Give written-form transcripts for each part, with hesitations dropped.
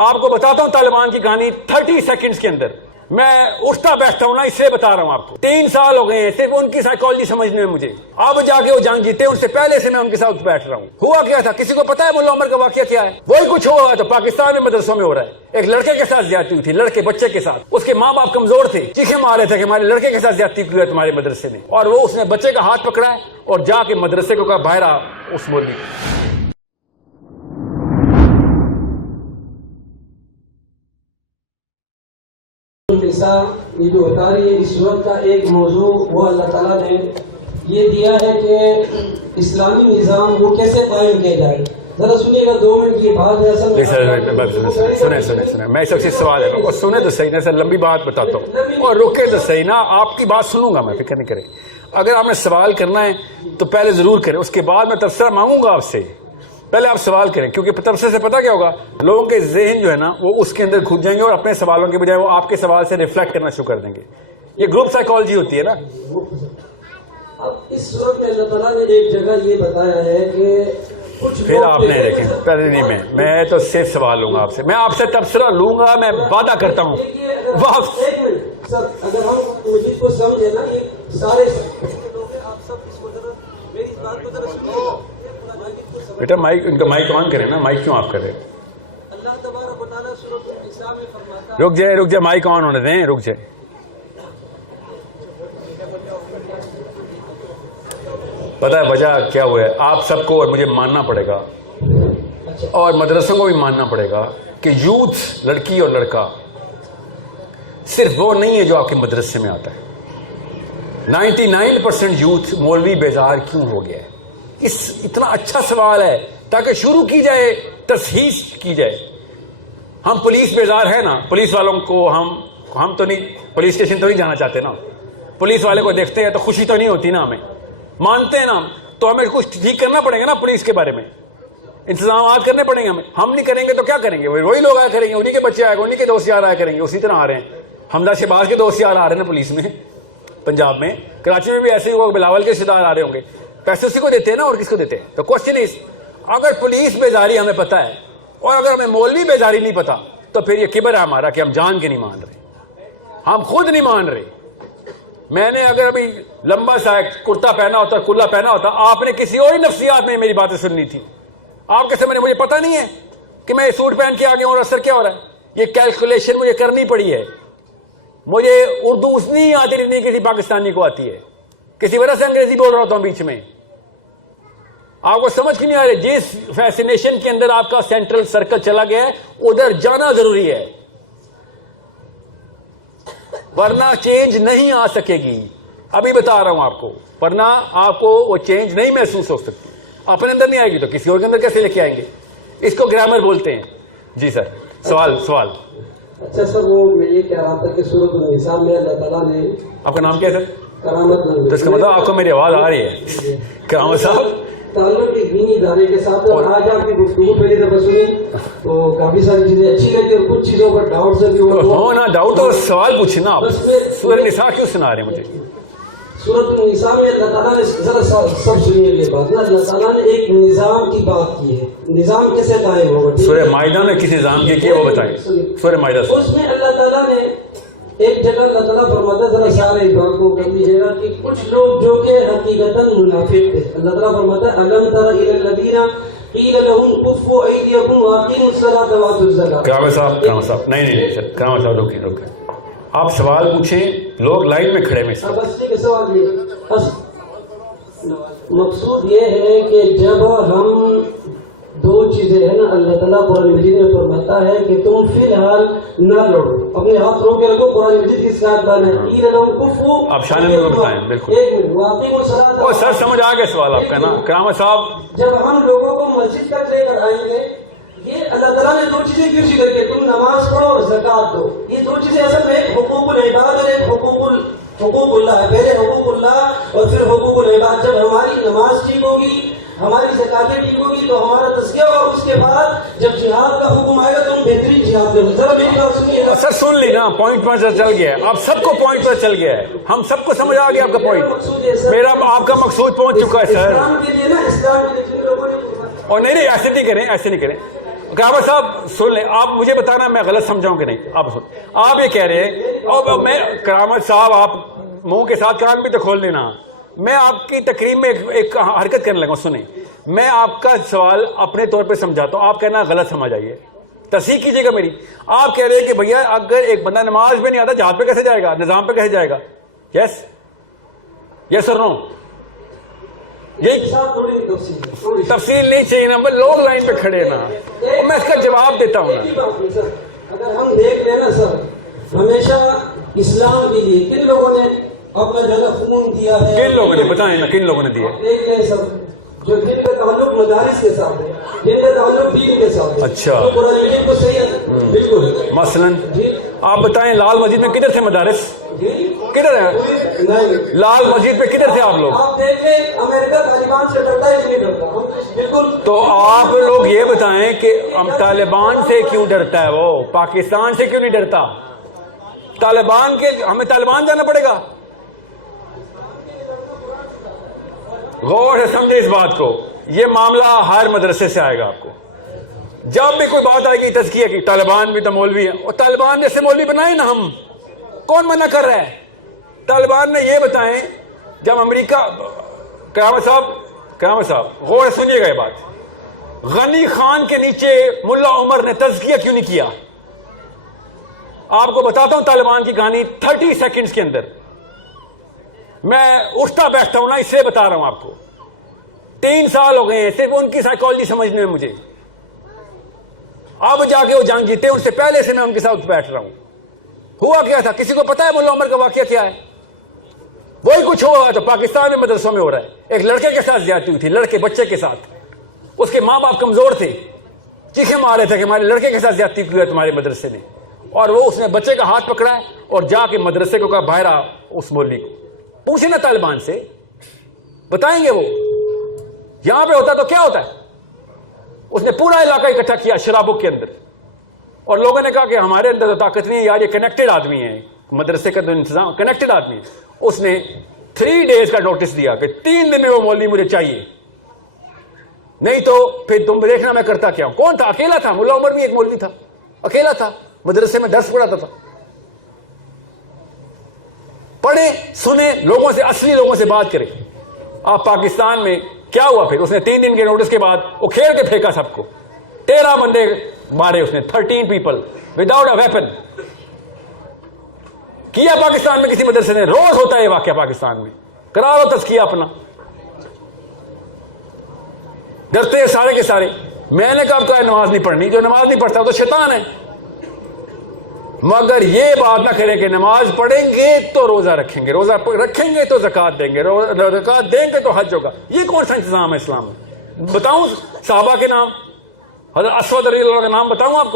آپ کو بتاتا ہوں طالبان کی کہانی 30 سیکنڈز کے اندر. میں اٹھتا بیٹھتا ہوں نا، اس سے بتا رہا ہوں آپ کو. 3 سال ہو گئے ہیں صرف ان کی سائیکالوجی سمجھنے میں مجھے. اب جا کے وہ جنگ جیتے، ان سے پہلے سے میں ان کے ساتھ بیٹھ رہا ہوں. ہوا کیا تھا کسی کو پتا ہے ملا عمر کا واقعہ کیا ہے؟ وہی کچھ ہوا تو پاکستان میں مدرسوں میں ہو رہا ہے. ایک لڑکے کے ساتھ زیادتی ہوئی تھی، لڑکے بچے کے ساتھ. اس کے ماں باپ کمزور تھے، چیخے مار رہے تھے کہ ہمارے لڑکے کے ساتھ زیادتی کی ہے تمہارے مدرسے نے. اور وہ اس نے بچے کا ہاتھ پکڑا ہے اور جا کے مدرسے کو کہا باہر آ اس مولوی. یہ جو بتا رہی ہے اس وقت کا ایک موضوع وہ اللہ تعالیٰ نے یہ دیا ہے کہ اسلامی نظام وہ کیسے قائم کیا جائے. ذرا سنیے گا 2 منٹ کی بات ہے. سنیں میں اس وقت سوال ہے وہ سنیں تو صحیح نا سر، لمبی بات بتاتا ہوں اور رکے تو صحیح نا. آپ کی بات سنوں گا میں، فکر نہیں کریں. اگر آپ نے سوال کرنا ہے تو پہلے ضرور کریں، اس کے بعد میں تبصرہ مانگوں گا آپ سے. پہلے آپ سوال کریں، کیونکہ تبصرے سے پتا کیا ہوگا، لوگوں کے ذہن جو ہے نا وہ اس کے اندر گھس جائیں گے اور اپنے سوالوں کے بجائے وہ آپ کے سوال سے ریفلیکٹ کرنا شروع کر دیں گے. یہ گروپ سائیکالوجی ہوتی ہے نا. اب اس صورت میں اللہ تعالیٰ نے ایک جگہ یہ بتایا ہے کہ پھر آپ نے دیکھیں پہلے نہیں میں تو صرف سوال لوں گا آپ سے. میں آپ سے تبصرہ لوں گا، میں وعدہ کرتا ہوں. ایک منٹ سر، اگر ہم مجھے کو سمجھے نا یہ سارے لوگ ہیں، آپ سب اس کو ذرا میری بات کو ذرا سنیے گا. بیٹا مائک ان کا مائک آن کریں نا. مائک کیوں آپ کر رہے ہیں؟ اللہ تبارک و تعالیٰ سورۃ النساء میں فرماتا ہے. رک جائے مائک آن ہونے دیں، رک جائے. پتہ ہے وجہ کیا ہوا ہے؟ آپ سب کو اور مجھے ماننا پڑے گا اور مدرسوں کو بھی ماننا پڑے گا کہ یوتھ لڑکی اور لڑکا صرف وہ نہیں ہے جو آپ کے مدرسے میں آتا ہے. 99% یوتھ مولوی بیزار کیوں ہو گیا ہے؟ اتنا اچھا سوال ہے تاکہ شروع کی جائے، تصحیح کی جائے. ہم پولیس بیزار ہے نا، پولیس والوں کو ہم تو نہیں، پولیس اسٹیشن تو نہیں جانا چاہتے نا. پولیس والے کو دیکھتے ہیں تو خوشی تو نہیں ہوتی نا، ہمیں مانتے ہیں نا. تو ہمیں کچھ ٹھیک کرنا پڑے گا نا، پولیس کے بارے میں انتظامات کرنے پڑیں گے ہمیں. ہم نہیں کریں گے تو کیا کریں گے؟ وہی لوگ آیا کریں گے، انہی کے بچے آئے گا، انہی کے دوست یار آیا کریں گے. اسی طرح آ رہے ہیں حمزہ شہباز کے دوست یار آ رہے ہیں پولیس میں، پنجاب میں، کراچی میں بھی ایسے ہی ہوا، بلاول کے رشتہ دار آ رہے ہوں گے. پیسے اسی کو دیتے ہیں نا، اور کس کو دیتے ہیں؟ تو کوشچن از، اگر پولیس بیزاری ہمیں پتہ ہے اور اگر ہمیں مولوی بیزاری نہیں پتا تو پھر یہ کبر ہے ہمارا کہ ہم جان کے نہیں مان رہے، ہم خود نہیں مان رہے. میں نے اگر ابھی لمبا سا کرتا پہنا ہوتا، کلا پہنا ہوتا، آپ نے کسی اور نفسیات میں میری باتیں سننی تھی. آپ کے سامنے مجھے پتہ نہیں ہے کہ میں سوٹ پہن کے آگے اور اثر کیا ہو رہا ہے. یہ کیلکولیشن مجھے کرنی پڑی ہے. مجھے اردو اتنی آتی نہیں کسی پاکستانی کو آتی ہے، کسی وجہ سے انگریزی بول رہا ہوتا ہوں بیچ میں. آپ کو سمجھ کی نہیں آ رہی؟ جس فیسینیشن کے اندر آپ کا سینٹرل سرکل چلا گیا ہے ادھر جانا ضروری ہے، ورنہ چینج نہیں آ سکے گی. ابھی بتا رہا ہوں آپ کو، ورنہ آپ کو وہ چینج نہیں محسوس ہو سکتی. اپنے اندر نہیں آئے گی تو کسی اور کے اندر کیسے لے کے آئیں گے؟ اس کو گرامر بولتے ہیں. جی سر، سوال. اچھا سر، وہ میں یہ کہہ رہا تھا کہ سورۃ النساء میں اللہ تعالیٰ نے، آپ کا نام کیا ہے سر؟ کرامت. تو اس کا مطلب آپ کو میری آواز آ رہی ہے. کرامت صاحب تعلق ایک دینی ادارے کے ساتھ، اور آج آپ کی گفتگو پہلی دفعہ سنی تو کافی ساری چیزیں اچھی لگی اور کچھ چیزوں پر ڈاؤٹ سے بھی ہو نا. ڈاؤٹ اور سوال پوچھیں نا. آپ سورۃ النساء کیوں سنا رہے ہیں مجھے؟ سورۃ النساء میں اللہ تعالیٰ نے، ذرا سب سنیے یہ بات نا، اللہ تعالیٰ نے ایک نظام کی بات کی ہے. نظام کیسے قائم ہوگا؟ سورہ مائدہ میں کس نظام کی ہے وہ بتائیں. سورہ مائدہ اس میں اللہ تعالیٰ نے ایک جگہ اللہ تعالیٰ فرماتا ہے، ذرا سارے بات کو کر لیجیے گا، کہ کچھ لوگ جو کہ حقیقتاً منافق تھے. اللہ تعالیٰ فرماتا ہے الم تر الی الذین قیل لهم کفوا ایدیکم واقیموا الصلاۃ وآتوا الزکاۃ. کرامت صاحب نہیں سر، کرامت صاحب رکیں. آپ سوال پوچھیں، لوگ لائن میں کھڑے میں. بس ٹھیک ہے، سوال یہ مقصود یہ ہے کہ جب ہم دو چیزیں ہیں نا، اللہ تعالیٰ قرآن مجید میں فرماتا ہے کہ تم فی الحال نہ لڑو، اپنے ہاتھ رو کے رکھو. قرآن مجید کی صلاحت ہے. آپ شان میں بتائیں. بالکل ایک منٹ، واقعی وہ صلاحت. سر سمجھ آ گیا سوال آپ کا نا کرامت صاحب. جب ہم لوگوں کو مسجد تک لے کر آئیں گے، یہ اللہ تعالیٰ نے 2 چیزیں کیوں ذکر کی؟ تم نماز پڑھو اور زکوٰۃ دو. یہ 2 چیزیں اصل میں ایک حقوق العباد اور ایک حقوق اللہ ہے. پہلے حقوق اللہ اور پھر حقوق العباد. جب ہماری نماز ٹھیک ہوگی، ہماری زکاتیں ٹھیک ہوگی تو ہمارا تزکیہ ہوگا. اس کے بعد جب جہاد کا حکم آئے گا تو ہم بہترین جہاد کریں. ذرا میری بات سنیے. سر سن لی نا، پوائنٹ پر چل گیا ہے. آپ سب کو پوائنٹ پر چل گیا ہے، ہم سب کو سمجھ آ گیا آپ کا پوائنٹ. میرا آپ کا مقصود پہنچ چکا ہے سر. اسلام کے لیے نا، اسلام کے لیے جن لوگوں نے، اور نہیں ایسے نہیں کریں. قیامت صاحب سن لیں, آپ مجھے بتانا میں غلط سمجھاؤں کہ نہیں. آپ یہ کہہ رہے ہیں, اور میں قیامت صاحب آپ منہ کے ساتھ کان بھی تو کھول لینا. میں آپ کی تقریب میں ایک حرکت کرنے لگا. سنیں, میں آپ کا سوال اپنے طور پہ سمجھاتا ہوں, آپ کہنا غلط سمجھ آئیے, تصحیح کیجیے گا میری. آپ کہہ رہے ہیں کہ بھیا اگر ایک بندہ نماز میں نہیں آتا جہاد پہ کیسے جائے گا, نظام پہ کیسے جائے گا؟ یس یس اور نو؟ یہی تفصیل نہیں چاہیے نا, لوگ لائن پہ کھڑے نا, میں اس کا جواب دیتا ہوں نا. اگر ہم دیکھ لیں نا سر, ہمیشہ اسلام کے لیے کن لوگوں نے اپنا جو ہے خون دیا ہے؟ کن لوگوں نے بتائیں نا, کن لوگوں نے دیا؟ دیکھ لیں سر, جو جن کا تعلق مدارس کے ساتھ ہے, جن کا تعلق دین کے ساتھ ہے. اچھا, تو قرآن مجید کو صحیح ہے بالکل. مثلاً آپ بتائیں لال مسجد میں کدھر تھے مدارس؟ کدھر ہے لال مسجد پہ, کدھر تھے آپ لوگ؟ آپ دیکھ لیں امریکہ طالبان سے ڈرتا ہے کہ نہیں ڈرتا؟ ہم بالکل. تو آپ لوگ یہ بتائیں کہ ہم طالبان سے کیوں ڈرتا ہے, وہ پاکستان سے کیوں نہیں ڈرتا؟ طالبان کے ہمیں طالبان جانا پڑے گا؟ غور سے سمجھے اس بات کو, یہ معاملہ ہر مدرسے سے آئے گا آپ کو. جب بھی کوئی بات آئے گی تزکیہ کی, طالبان بھی تو مولوی ہیں, اور طالبان جیسے مولوی بنائے نا ہم, کون منع کر رہا ہے؟ طالبان نے یہ بتائیں جب امریکہ, قیامت صاحب غور سے سنیے گا یہ بات, غنی خان کے نیچے ملا عمر نے تزکیہ کیوں نہیں کیا؟ آپ کو بتاتا ہوں طالبان کی کہانی 30 سیکنڈز کے اندر. میں اٹھتا بیٹھتا ہوں نا, اس سے بتا رہا ہوں آپ کو. 3 سال ہو گئے ہیں صرف ان کی سائیکالوجی سمجھنے میں مجھے. اب جا کے وہ جنگ جیتے, ان سے پہلے سے میں ان کے ساتھ بیٹھ رہا ہوں. ہوا کیا تھا, کسی کو پتا ہے ملا عمر کا واقعہ کیا ہے؟ وہی کچھ ہوا تو پاکستان میں مدرسوں میں ہو رہا ہے. ایک لڑکے کے ساتھ زیادتی ہوئی تھی, لڑکے بچے کے ساتھ. اس کے ماں باپ کمزور تھے, چیخیں مار رہے تھے کہ ہمارے لڑکے کے ساتھ زیادتی کی ہے تمہارے مدرسے نے. اور وہ اس نے بچے کا ہاتھ پکڑا ہے اور جا کے مدرسے کو کہا باہر آ. اس مولوی کو پوچھے نا طالبان سے, بتائیں گے وہ. یہاں پہ ہوتا تو کیا ہوتا ہے؟ اس نے پورا علاقہ اکٹھا کیا شرابوں کے اندر, اور لوگوں نے کہا کہ ہمارے اندر تو طاقت نہیں ہے یار, یہ کنیکٹڈ آدمی ہے, مدرسے کا تو انتظام کنیکٹڈ آدمی ہے. اس نے 3 days کا نوٹس دیا کہ 3 دن میں وہ مولوی مجھے چاہیے, نہیں تو پھر تم دیکھنا میں کرتا کیا ہوں. کون تھا؟ اکیلا تھا. ملا عمر بھی ایک مولوی تھا, اکیلا تھا, مدرسے میں درس پڑھاتا تھا. پڑھیں, سنیں, لوگوں سے, اصلی لوگوں سے بات کریں. آپ پاکستان میں کیا ہوا پھر؟ اس نے 3 دن کے نوٹس کے بعد وہ کھیل کے پھینکا سب کو. 13 بندے مارے اس نے, 13 پیپل وداؤٹ اے ویپن. کیا پاکستان میں کسی مدرسے نے؟ روز ہوتا ہے یہ واقعہ پاکستان میں. کرا لو تزکیہ اپنا. ڈرتے ہیں سارے کے سارے. میں نے کہا آپ کو نماز نہیں پڑھنی, جو نماز نہیں پڑھتا وہ تو شیطان ہے. مگر یہ بات نہ کریں کہ نماز پڑھیں گے تو روزہ رکھیں گے, روزہ رکھیں گے تو زکوٰۃ دیں گے, زکوٰۃ دیں گے تو حج ہوگا. یہ کون سا انتظام ہے اسلام میں؟ بتاؤں صحابہ کے نام, حضرت اسود رضی اللہ عنہ کا نام بتاؤں آپ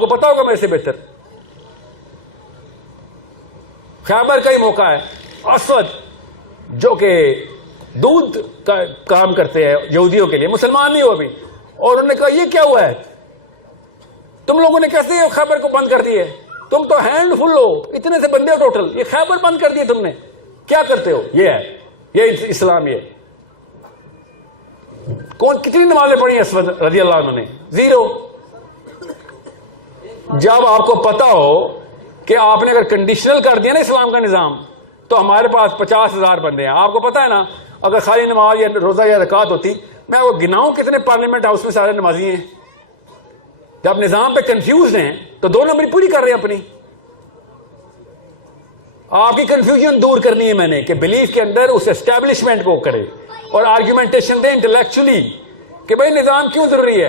کو پتا ہوگا میرے سے بہتر. خیبر کا ہی موقع ہے. اسود جو کہ دودھ کا کام کرتے ہیں یہودیوں کے لیے, مسلمان نہیں ہو ابھی, اور انہوں نے کہا یہ کیا ہوا ہے, تم لوگوں نے کیسے خیبر کو بند کر دیے؟ تم تو ہینڈ فل ہو, اتنے سے بندے ہو ٹوٹل, یہ خیبر بند کر دیے تم نے, کیا کرتے ہو؟ یہ ہے, یہ اسلام. یہ کتنی نمازیں پڑھی ہیں اسود رضی اللہ عنہ نے؟ 0. جب آپ کو پتا ہو کہ آپ نے اگر کنڈیشنل کر دیا نا اسلام کا نظام, تو ہمارے پاس 50,000 بندے ہیں. آپ کو پتا ہے نا, اگر خالی نماز یا روزہ یا زکوٰۃ ہوتی, میں وہ گناؤں کتنے پارلیمنٹ ہاؤس میں سارے نمازی ہیں. جب نظام پہ کنفیوز ہیں تو 2 نمبری پوری کر رہے ہیں اپنی. آپ کی کنفیوژن دور کرنی ہے میں نے, کہ بلیف کے اندر اس اسٹیبلشمنٹ کو کرے اور آرگیومنٹیشن دے انٹلیکچولی کہ بھائی نظام کیوں ضروری ہے.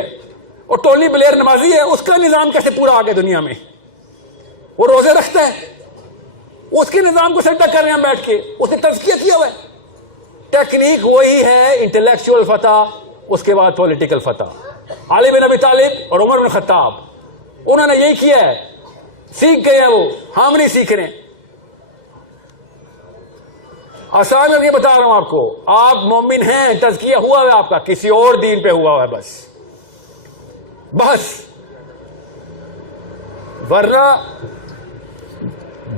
اور ٹونی بلیئر نمازی ہے, اس کا نظام کیسے پورا آ گیا دنیا میں؟ وہ روزے رکھتا ہے, اس کے نظام کو سجدہ کر رہے ہیں بیٹھ کے, اس نے تزکیہ کیا ہوا ہے. ٹیکنیک وہی ہے, انٹلیکچوئل فتح, اس کے بعد پولیٹیکل فتح. علی بن ابی طالب اور عمر بن خطاب, انہوں نے یہی کیا ہے, سیکھ گئے ہیں وہ, ہم نہیں سیکھ رہے. آسان میں یہ بتا رہا ہوں آپ کو, آپ مومن ہیں, تزکیہ ہوا ہے آپ کا, کسی اور دین پہ ہوا ہے بس. ورنہ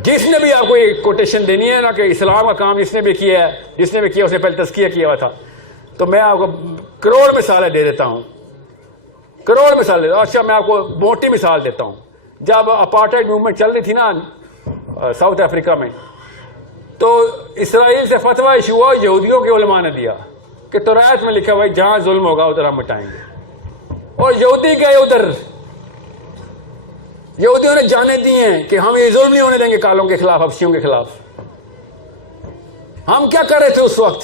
جس نے بھی آپ کو یہ کوٹیشن دینی ہے نا کہ اسلام کا کام جس نے بھی کیا ہے, جس نے بھی کیا اس نے پہلے تزکیہ کیا ہوا تھا, تو میں آپ کو کروڑ مثالیں دے دیتا ہوں. کروڑ مثال دیتا ہوں. اچھا میں آپ کو موٹی مثال دیتا ہوں. جب اپارٹائڈ موومنٹ چل رہی تھی نا ساؤتھ افریقہ میں, تو اسرائیل سے فتویٰ ایشو ہوا, یہودیوں کے علماء نے دیا کہ توراۃ میں لکھا ہوا ہے جہاں ظلم ہوگا ادھر ہم مٹائیں گے. اور یہودی گئے ادھر, یہودیوں نے جانے دی ہیں کہ ہم یہ ظلم نہیں ہونے دیں گے کالوں کے خلاف, حبشیوں کے خلاف. ہم کیا کر رہے تھے اس وقت؟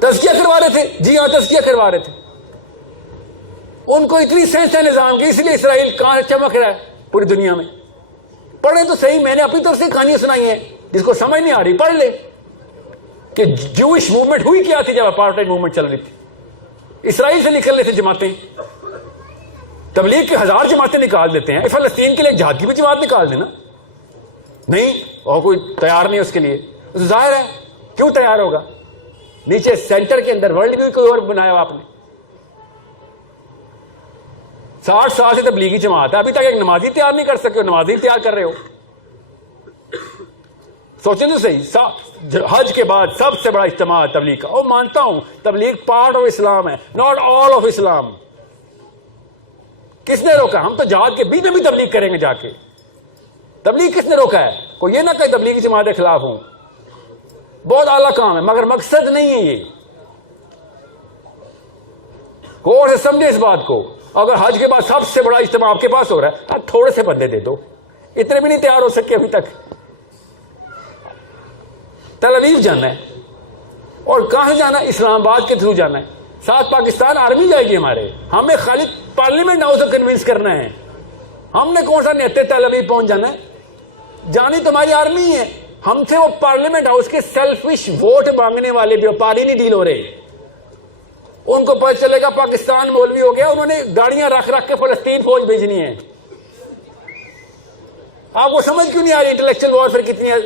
تزکیہ کروا رہے تھے. جی ہاں, تزکیہ کروا رہے تھے. ان کو اتنی سینس ہے نظام کی, اس لیے اسرائیل کہاں چمک رہا ہے پوری دنیا میں. پڑھیں تو صحیح, میں نے اپنی طرف سے کہانیاں سنائی ہیں, جس کو سمجھ نہیں آ رہی پڑھ لے کہ جوئش موومنٹ ہوئی کیا تھی جب اپارٹائڈ موومنٹ چل رہی تھی. اسرائیل سے نکل رہے تھے جماعتیں, تبلیغ کے 1000 جماعتیں نکال دیتے ہیں. فلسطین کے لیے جہاد کی بھی جماعت نکال دینا, نہیں اور کوئی تیار نہیں اس کے لیے. ظاہر ہے کیوں تیار ہوگا؟ نیچے سینٹر کے اندر ورلڈ ویو کوئی اور بنایا ہوا آپ نے. 60 سال سے تبلیغی جماعت ہے, ابھی تک ایک نمازی تیار نہیں کر سکے, نمازی تیار کر رہے ہو. سوچیں تو صحیح, حج کے بعد سب سے بڑا اجتماع تبلیغ کا. اور مانتا ہوں تبلیغ پارٹ آف اسلام ہے, ناٹ آل آف اسلام. کس نے روکا؟ ہم تو جہاد کے بیچ میں بھی تبلیغ کریں گے جا کے. تبلیغ کس نے روکا ہے؟ کوئی یہ نہ کہ تبلیغی جماعت کے خلاف ہوں. بہت اعلیٰ کام ہے, مگر مقصد نہیں ہے یہ. غور سے سمجھے اس بات کو. اگر حج کے بعد سب سے بڑا اجتماع آپ کے پاس ہو رہا ہے, آپ تھوڑے سے بندے دے دو. اتنے بھی نہیں تیار ہو سکے ابھی تک. تل اویو جانا ہے, اور کہاں جانا ہے؟ اسلام آباد کے تھرو جانا ہے. ساتھ پاکستان آرمی جائے گی ہمارے. ہمیں خالی پارلیمنٹ ہاؤس کو کنونس کرنا ہے. ہم نے کون سا نیتے تل اویو پہنچ جانا ہے؟ جانی تمہاری آرمی ہے. ہم سے وہ پارلیمنٹ ہاؤس کے سیلفش ووٹ مانگنے والے بیوپاری نہیں ڈیل ہو رہے. ان کو پتہ چلے گا پاکستان مولوی ہو گیا, انہوں نے گاڑیاں رکھ رکھ کے فلسطین فوج بھیجنی ہے. آپ کو سمجھ کیوں نہیں آ رہی انٹلیکچوئل وارفیئر کتنی ہے